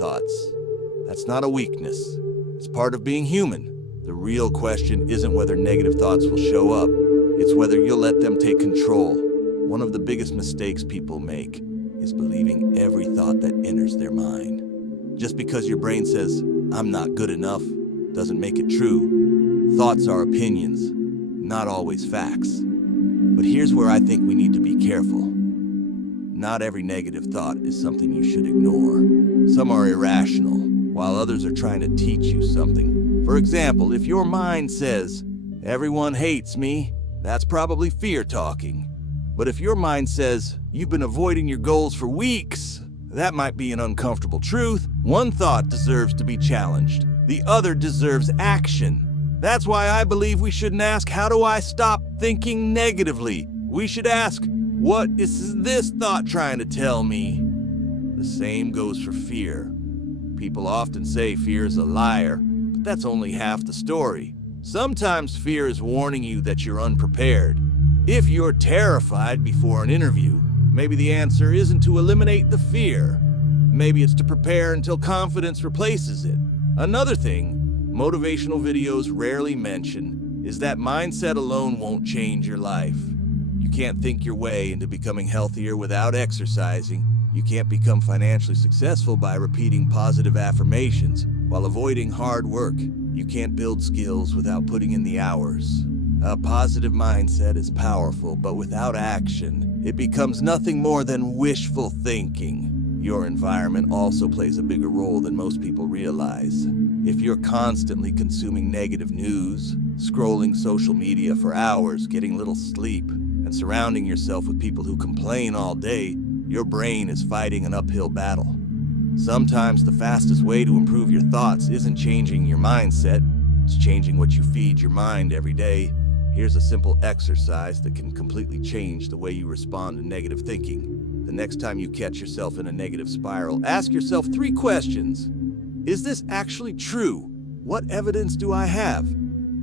thoughts. That's not a weakness. It's part of being human. The real question isn't whether negative thoughts will show up. It's whether you'll let them take control. One of the biggest mistakes people make is believing every thought that enters their mind. Just because your brain says, "I'm not good enough," doesn't make it true. Thoughts are opinions, not always facts. But here's where I think we need to be careful. Not every negative thought is something you should ignore. Some are irrational, while others are trying to teach you something. For example, if your mind says, "Everyone hates me," that's probably fear talking. But if your mind says, "You've been avoiding your goals for weeks," that might be an uncomfortable truth. One thought deserves to be challenged. The other deserves action. That's why I believe we shouldn't ask, "How do I stop thinking negatively?" We should ask, "What is this thought trying to tell me?" The same goes for fear. People often say fear is a liar, but that's only half the story. Sometimes fear is warning you that you're unprepared. If you're terrified before an interview, maybe the answer isn't to eliminate the fear. Maybe it's to prepare until confidence replaces it. Another thing motivational videos rarely mention is that mindset alone won't change your life. You can't think your way into becoming healthier without exercising. You can't become financially successful by repeating positive affirmations while avoiding hard work. You can't build skills without putting in the hours. A positive mindset is powerful, but without action, it becomes nothing more than wishful thinking. Your environment also plays a bigger role than most people realize. If you're constantly consuming negative news, scrolling social media for hours, getting little sleep, and surrounding yourself with people who complain all day, your brain is fighting an uphill battle. Sometimes the fastest way to improve your thoughts isn't changing your mindset, it's changing what you feed your mind every day. Here's a simple exercise that can completely change the way you respond to negative thinking. The next time you catch yourself in a negative spiral, ask yourself 3 questions. Is this actually true? What evidence do I have?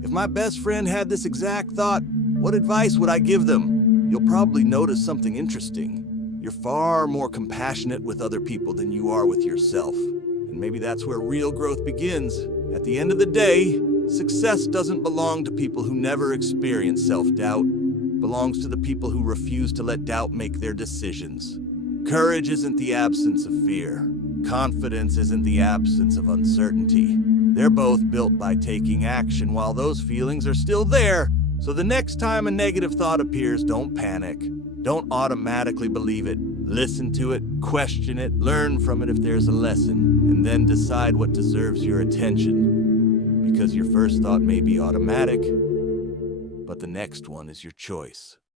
If my best friend had this exact thought, what advice would I give them? You'll probably notice something interesting. You're far more compassionate with other people than you are with yourself. And maybe that's where real growth begins. At the end of the day, success doesn't belong to people who never experience self-doubt. It belongs to the people who refuse to let doubt make their decisions. Courage isn't the absence of fear. Confidence isn't the absence of uncertainty. They're both built by taking action while those feelings are still there. So the next time a negative thought appears, don't panic. Don't automatically believe it. Listen to it, question it, learn from it if there's a lesson, and then decide what deserves your attention. Because your first thought may be automatic, but the next one is your choice.